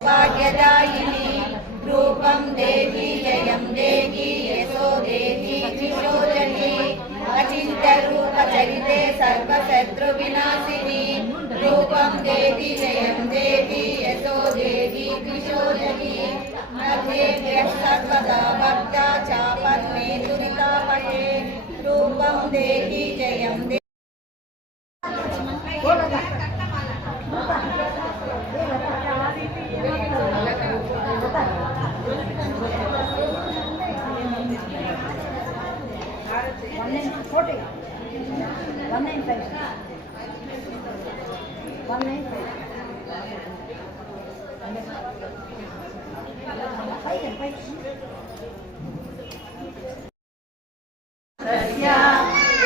भाग्यदायिनी रूपं देवी जयं देवी यशो देवी विशोधनी अचिन्त्यरूपचरिते सर्वशत्रुविनाशिनी रूपं देवी जयं देवी यशो देवी विशोधनी नभेभ्यः सर्वदा भक्ता चापन्ने दुरितापहे रूपं देवी जयं देवी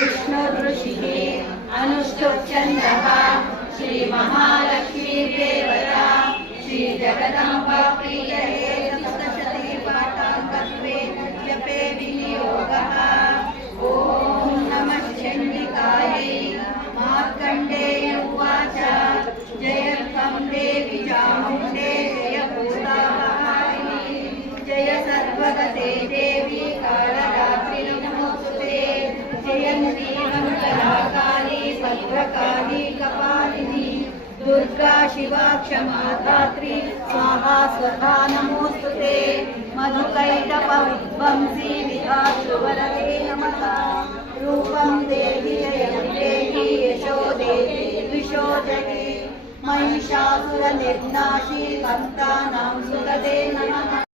विष्णुऋषिः अनुष्टुप्छन्दः श्रीमहालक्ष्मी देवता श्रीजगदम्बा प्रिये सप्तशती पाठाङ्कत्वे जपे विनियोगः। ॐ नमः चण्डिकायै। मार्कण्डेय उवाच जयत्वं देवि चामुण्डे जय भूतावाहिनी जय सर्वगते देवी कालरात्रि नमोस्तुते जयन्ती मङ्गलाकाली भद्रकाली कपालिनी दुर्गा शिवा क्षमा धात्री स्वाहा स्वधा नमोस्तुते मधुकैटपविध्वंसी विधातृवरदे नमः। रूपं देवी जयं देवी यशो देवी विशोधनी महिषासुरनिर्नाशी भक्तानां सुखदे नमः।